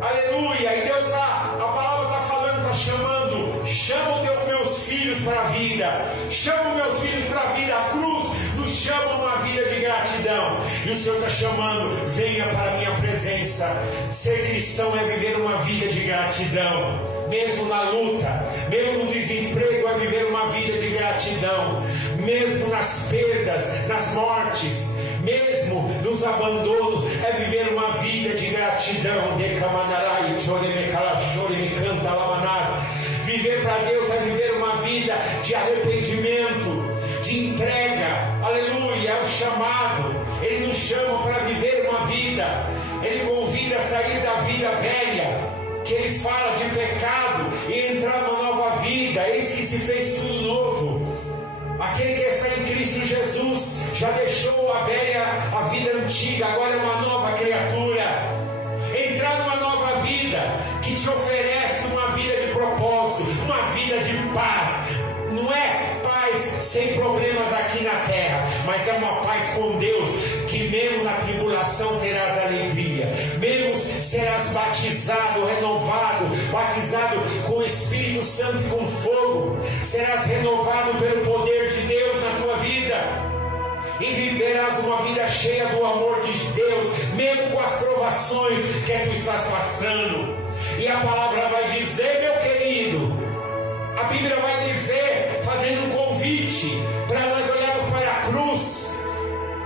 aleluia. E Deus a palavra está falando, está chamando: chama os meus filhos para a vida, chama os meus filhos para a vida. A cruz nos chama uma vida de gratidão, e o Senhor está chamando: venha para a minha presença. Ser cristão é viver uma vida de gratidão, mesmo na luta, mesmo no desemprego, é viver uma vida de gratidão, mesmo nas perdas, nas mortes, mesmo nos abandonos, é viver uma vida de gratidão. Viver para Deus é viver uma vida de arrependimento, de entrega, aleluia. É o chamado. Ele nos chama para viver uma vida, Ele convida a sair da vida velha, que Ele fala de pecado, e entrar numa nova vida. Eis que se fez tudo novo. Aquele que está em Cristo Jesus já deixou a vida antiga, agora é uma nova criatura. Entrar numa nova vida que te oferece uma vida de propósito, uma vida de paz. Não é paz sem problemas aqui na terra, mas é uma paz com Deus, que mesmo na tribulação terás alegria, mesmo serás batizado, renovado, batizado com o Espírito Santo e com fogo, serás renovado pelo poder de Deus na tua vida, e viverás uma vida cheia do amor de Deus, mesmo com as provações que tu estás passando. E a palavra vai dizer, meu querido, a Bíblia vai dizer, fazendo um convite para nós olharmos para a cruz.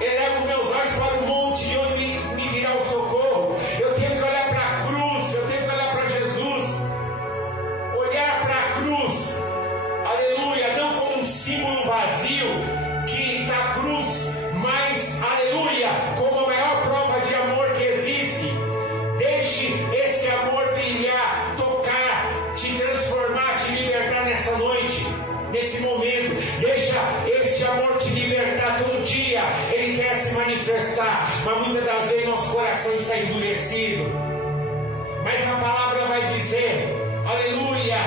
Elevo meus olhos para o monte, de onde me virá o socorro. Eu tenho que olhar para a cruz, eu tenho que olhar para Jesus, olhar para a cruz, aleluia, não como um símbolo vazio, que está a cruz, mas, aleluia, como a maior prova de amor que existe. Deixe esse amor brilhar, tocar, te transformar, te libertar nessa noite, nesse momento. Deixa esse amor te libertar todo dia. Ele quer se manifestar, mas muitas das vezes nosso coração está endurecido. Mas a palavra vai dizer, aleluia,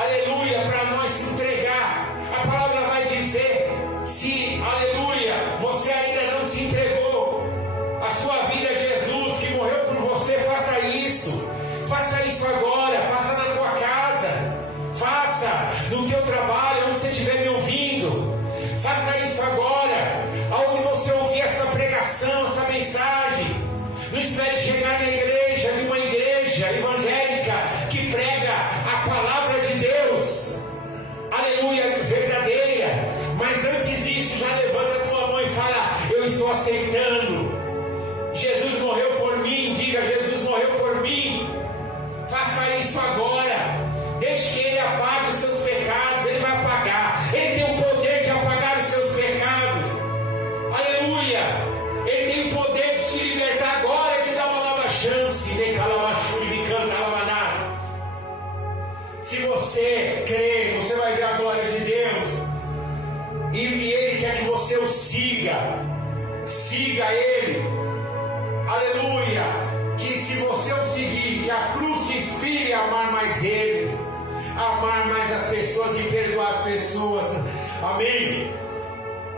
aleluia, para nós se entregar. A palavra vai dizer, se, aleluia, você ainda não se entregou a sua vida a Jesus, que morreu por você, faça E Ele quer que você o siga. Siga Ele. Aleluia. Que se você o seguir, que a cruz te inspire a amar mais Ele, amar mais as pessoas e perdoar as pessoas. Amém.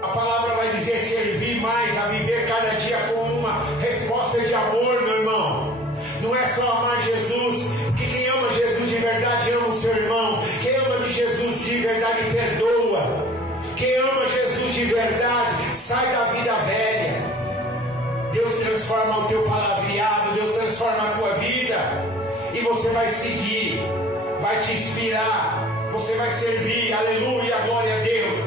A palavra vai dizer servir mais, a viver cada dia com uma resposta de amor, meu irmão. Não é só amar Jesus, porque quem ama Jesus de verdade ama o seu irmão. Quem ama de Jesus de verdade perdoa. Quem ama Jesus de verdade sai da vida velha. Deus transforma o teu palavreado, Deus transforma a tua vida, e você vai seguir, vai te inspirar, você vai servir. Aleluia, glória a Deus.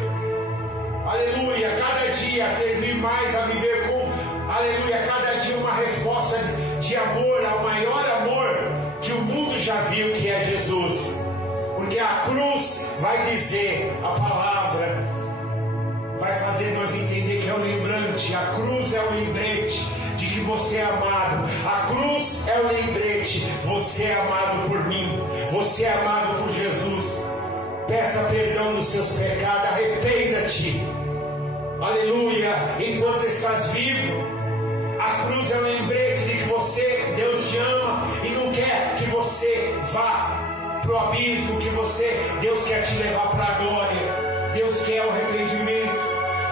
Aleluia, cada dia servir mais, a viver com, aleluia, cada dia uma resposta de amor, ao maior amor que o mundo já viu, que é Jesus. Porque a cruz vai dizer, a palavra vai fazer nós entender que é o lembrante. A cruz é o lembrete de que você é amado. A cruz é o lembrete, você é amado por mim, você é amado por Jesus. Peça perdão dos seus pecados, arrependa-te. Aleluia, enquanto estás vivo. A cruz é o lembrete de que você, Deus te ama e não quer que você vá para o abismo, que Deus quer te levar para a glória. Deus quer o arrependimento.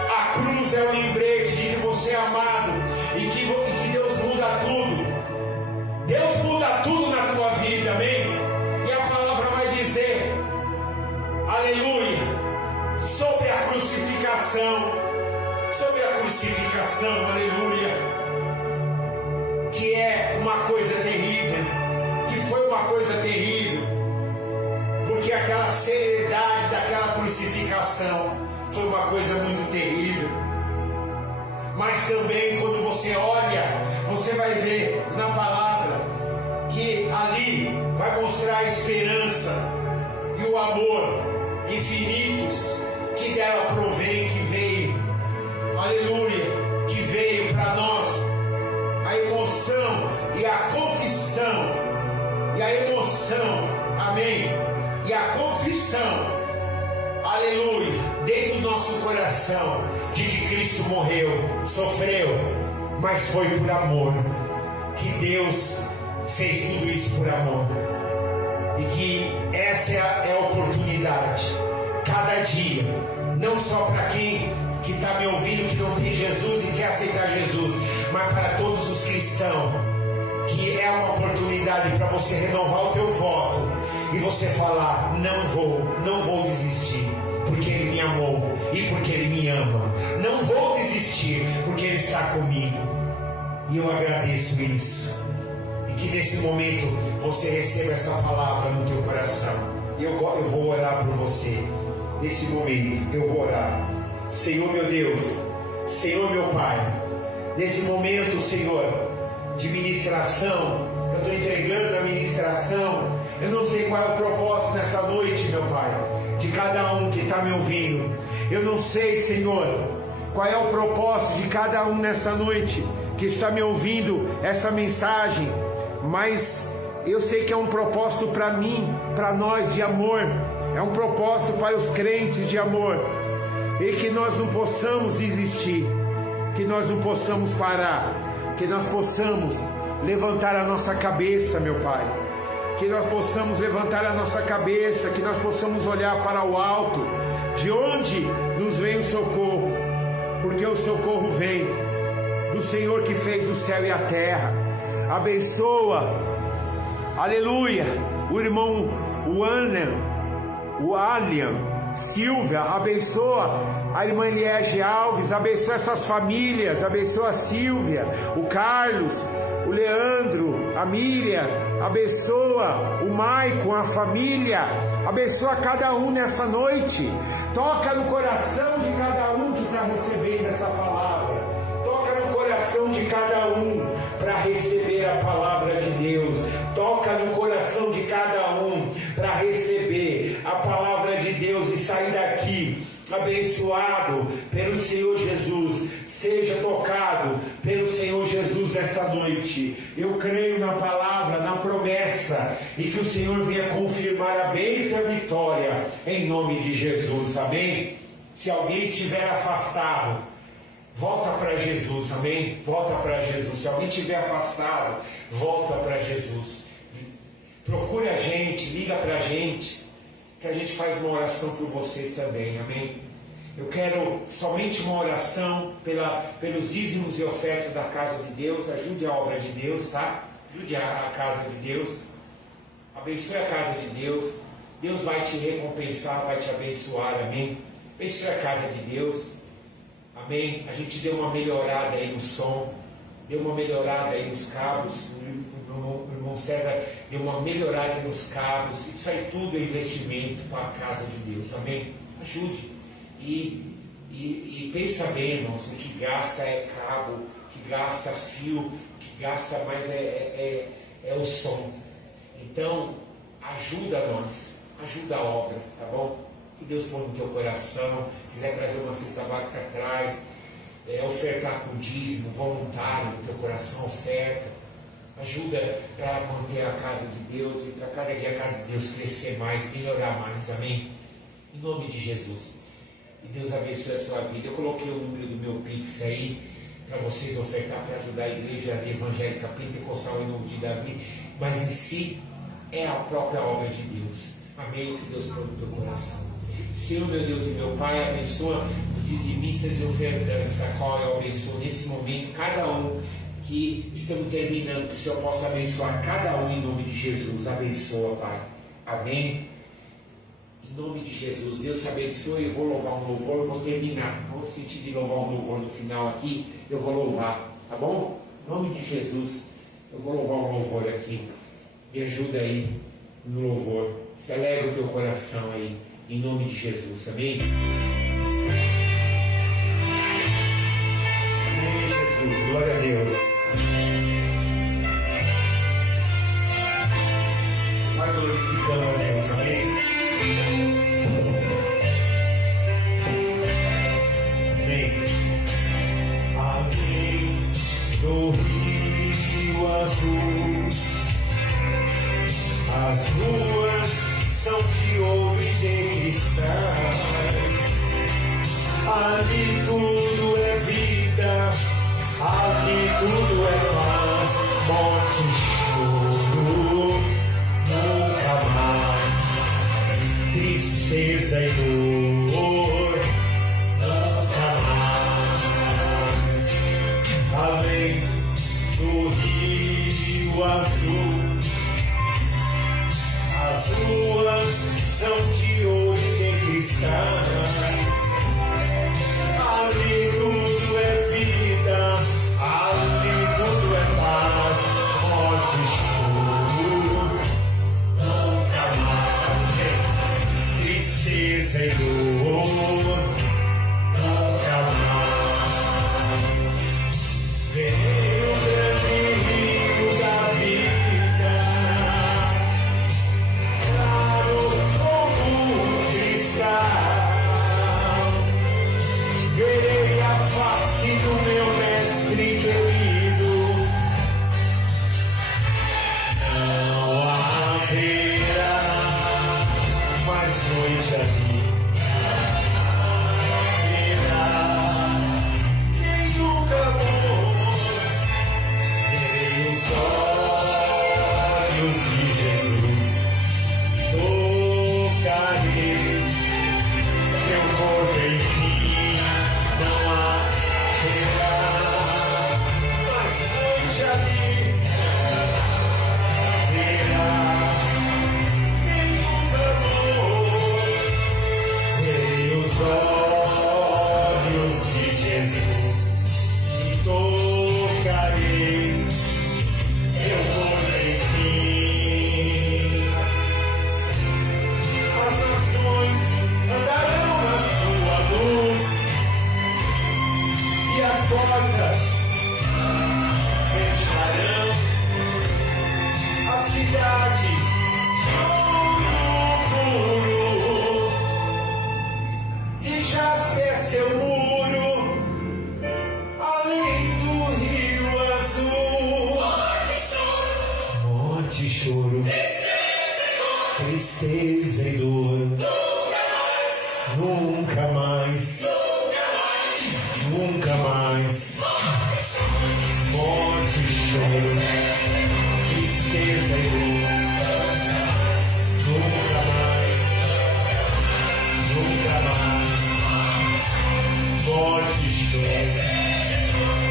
A cruz é o lembrete de que você é amado e que Deus muda tudo. Deus muda tudo na tua vida, amém? E a palavra vai dizer, aleluia, sobre a crucificação, aleluia, que é uma coisa terrível, que foi uma coisa terrível, porque aquela seriedade daquela crucificação foi uma coisa muito terrível. Mas também quando você olha, você vai ver na palavra que ali vai mostrar a esperança e o amor infinitos que dela provém, que veio, aleluia, que veio para nós. A emoção e a confissão, e a emoção, amém, e a confissão, aleluia, dentro do nosso coração, de que Cristo morreu, sofreu, mas foi por amor, que Deus fez tudo isso por amor, e que essa é a oportunidade, cada dia, não só para quem que está me ouvindo, que não tem Jesus e quer aceitar Jesus, mas para todos os cristãos, que é uma oportunidade para você renovar o teu voto, e você falar, não vou desistir, porque Ele me amou, e porque Ele me ama, não vou desistir, porque Ele está comigo, e eu agradeço isso, e que nesse momento, você receba essa palavra no teu coração, e eu vou orar por você, nesse momento, eu vou orar. Senhor meu Deus, Senhor meu Pai, nesse momento, Senhor, de ministração, eu estou entregando a ministração, eu não sei qual é o propósito nessa noite, meu Pai, de cada um que está me ouvindo, eu não sei, Senhor, qual é o propósito de cada um nessa noite, que está me ouvindo essa mensagem, mas eu sei que é um propósito para mim, para nós de amor, é um propósito para os crentes de amor, e que nós não possamos desistir, que nós não possamos parar, que nós possamos levantar a nossa cabeça, meu Pai, que nós possamos levantar a nossa cabeça, que nós possamos olhar para o alto, de onde nos vem o socorro, porque o socorro vem do Senhor que fez o céu e a terra. Abençoa, aleluia, o irmão Alian Silvia, abençoa a irmã Liege Alves, abençoa essas famílias, abençoa a Silvia, o Carlos, o Leandro, a Miriam, abençoa o Maicon, a família, abençoa cada um nessa noite, toca no coração de cada um que está recebendo essa palavra, toca no coração de cada um para receber a palavra de Deus, toca no coração de cada um para receber a palavra de Deus e sair daqui abençoado pelo Senhor Jesus, seja tocado pelo Senhor Jesus nessa noite. Eu creio na palavra, na promessa, e que o Senhor venha confirmar a bênção e a vitória em nome de Jesus, amém? Se alguém estiver afastado, volta para Jesus, amém? Volta para Jesus. Se alguém estiver afastado, volta para Jesus. Procura a gente, liga para a gente, que a gente faz uma oração por vocês também, amém? Eu quero somente uma oração pelos dízimos e ofertas da casa de Deus. Ajude a obra de Deus, tá? Ajude a casa de Deus. Abençoe a casa de Deus. Deus vai te recompensar, vai te abençoar, amém? Abençoe a casa de Deus, amém? A gente deu uma melhorada aí no som, deu uma melhorada aí nos cabos. O irmão César deu uma melhorada nos cabos. Isso aí tudo é investimento para a casa de Deus, amém? Ajude. E pensa bem, irmãos, o que gasta é cabo, que gasta fio, o que gasta mais é o som. Então, ajuda nós, ajuda a obra, tá bom? Que Deus põe no teu coração. Quiser trazer uma cesta básica atrás, ofertar com dízimo, voluntário no teu coração, oferta. Ajuda para manter a casa de Deus e para cada dia a casa de Deus crescer mais, melhorar mais, amém? Em nome de Jesus. E Deus abençoe a sua vida. Eu coloquei o número do meu Pix aí para vocês ofertar para ajudar a igreja evangélica pentecostal em nome de Davi, mas em si é a própria obra de Deus. Amém? O que Deus põe no teu coração. Senhor, meu Deus e meu Pai, abençoa os dizimistas e ofertantes, a qual eu abençoo nesse momento cada um que estamos terminando, que o Senhor possa abençoar cada um em nome de Jesus. Abençoa, Pai. Amém? Em nome de Jesus, Deus te abençoe. Eu vou louvar um louvor, eu vou terminar. Vou sentir de louvar um louvor no final aqui, eu vou louvar, tá bom? Em nome de Jesus, eu vou louvar um louvor aqui. Me ajuda aí no louvor. Se alegra o teu coração aí, em nome de Jesus, amém? Amém, Jesus, glória a Deus. Vai glorificando a Deus, amém? Além do rio azul, as ruas são de ouro e de cristais. Ali tudo é vida, ali tudo é paz, morte e choro, nunca mais, tristeza e dor, nunca mais. Além do rio azul, as ruas são de ouro e de cristais. Ali tudo é vida, ali tudo é paz, morte e choro, nunca mais, tristeza e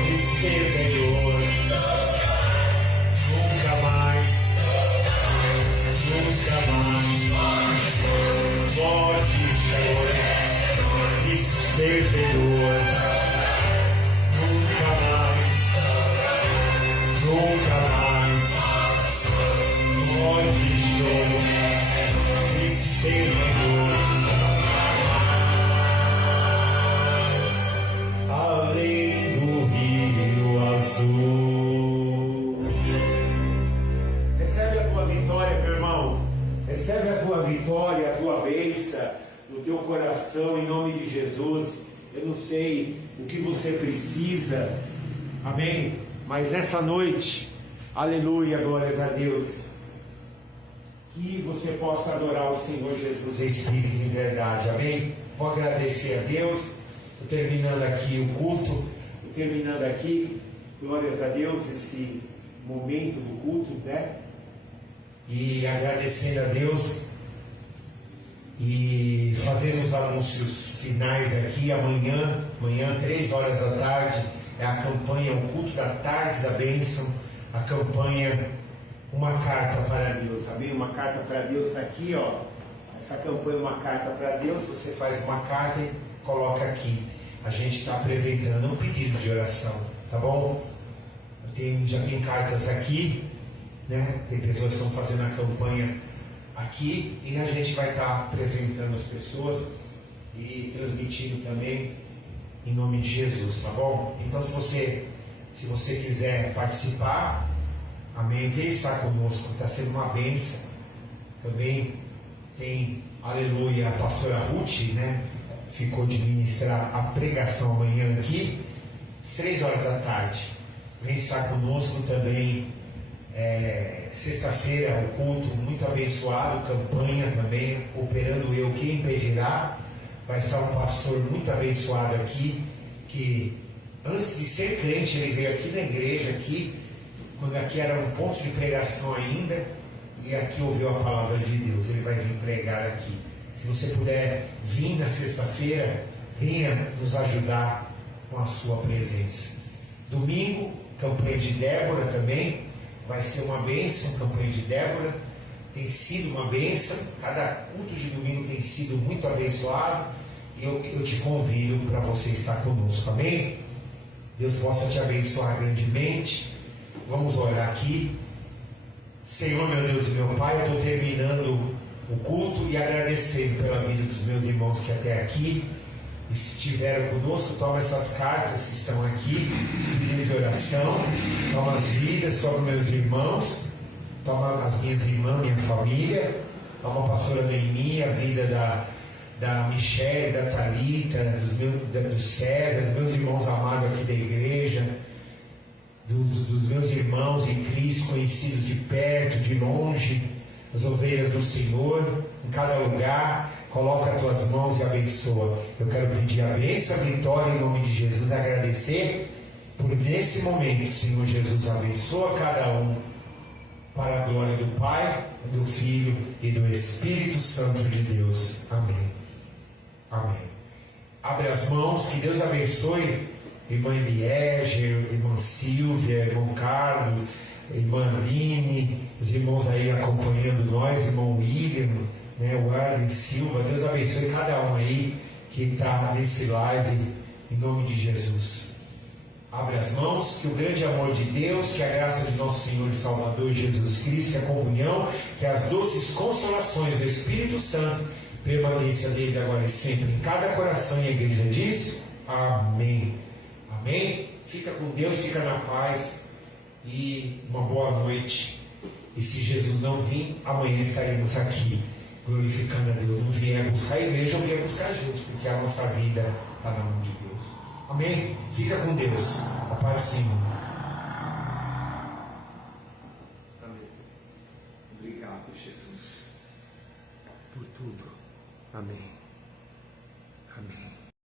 tristeza e dor, nunca mais, morte e choro, tristeza e dor, nunca mais, morte e choro, tristeza e dor. Além do rio azul. Recebe a tua vitória, meu irmão. Recebe a tua vitória, a tua bênção no teu coração, em nome de Jesus. Eu não sei o que você precisa, amém? Mas nessa noite, aleluia, glórias a Deus, que você possa adorar o Senhor Jesus em espírito e em verdade, amém? Vou agradecer a Deus. Estou terminando aqui o culto, glórias a Deus, esse momento do culto, né? E agradecendo a Deus e fazendo os anúncios finais aqui. Amanhã 3 horas da tarde, é a campanha, o culto da tarde da bênção, a campanha Uma Carta para Deus, Amém? Uma carta para Deus está aqui, ó. Essa campanha, Uma Carta para Deus, Você faz uma carta e coloca aqui. A gente está apresentando um pedido de oração, tá bom? Já tem cartas aqui, né? Tem pessoas que estão fazendo a campanha aqui e a gente vai estar apresentando as pessoas e transmitindo também em nome de Jesus, tá bom? Então se você quiser participar, amém, vem estar conosco, está sendo uma bênção. Também tem, aleluia, a pastora Ruth, né? Ficou de ministrar a pregação amanhã aqui, às 3 horas da tarde. Vem estar conosco também. Sexta-feira, o culto muito abençoado, campanha também, operando eu, quem impedirá. Vai estar um pastor muito abençoado aqui, que antes de ser crente, ele veio aqui na igreja, aqui, quando aqui era um ponto de pregação ainda, e aqui ouviu a palavra de Deus. Ele vai vir pregar aqui. Se você puder vir na sexta-feira, venha nos ajudar com a sua presença. Domingo, campanha de Débora também, vai ser uma bênção. Campanha de Débora tem sido uma bênção, cada culto de domingo tem sido muito abençoado, e eu te convido para você estar conosco, amém? Deus possa te abençoar grandemente. Vamos orar aqui. Senhor, meu Deus e meu Pai, eu estou terminando o culto e agradecendo pela vida dos meus irmãos que até aqui estiveram conosco. Toma essas cartas que estão aqui, pedindo de oração, toma as vidas sobre meus irmãos, toma as minhas irmãs, minha família, toma a pastora Neimi, a vida da Michele, da Thalita, do César, dos meus irmãos amados aqui da igreja, dos meus irmãos em Cristo, conhecidos de perto, de longe, as ovelhas do Senhor, em cada lugar. Coloca as tuas mãos e abençoa. Eu quero pedir a bênção, a vitória em nome de Jesus, agradecer por nesse momento, Senhor Jesus, abençoa cada um para a glória do Pai, do Filho e do Espírito Santo de Deus. Amém. Amém. Abre as mãos, que Deus abençoe irmã Elieger, irmã Silvia, irmão Carlos, irmã Aline, os irmãos aí acompanhando nós, irmão William, né, o Arlen Silva. Deus abençoe cada um aí que está nesse live, em nome de Jesus. Abre as mãos, que o grande amor de Deus, que a graça de nosso Senhor e Salvador Jesus Cristo, que a comunhão, que as doces consolações do Espírito Santo permaneça desde agora e sempre em cada coração, e a igreja diz amém. Amém? Fica com Deus, fica na paz e uma boa noite. E se Jesus não vir, amanhã estaremos aqui glorificando a Deus. Não vier buscar a igreja, ou vier buscar a gente, porque a nossa vida está na mão de Deus. Amém? Fica com Deus. A paz do Senhor.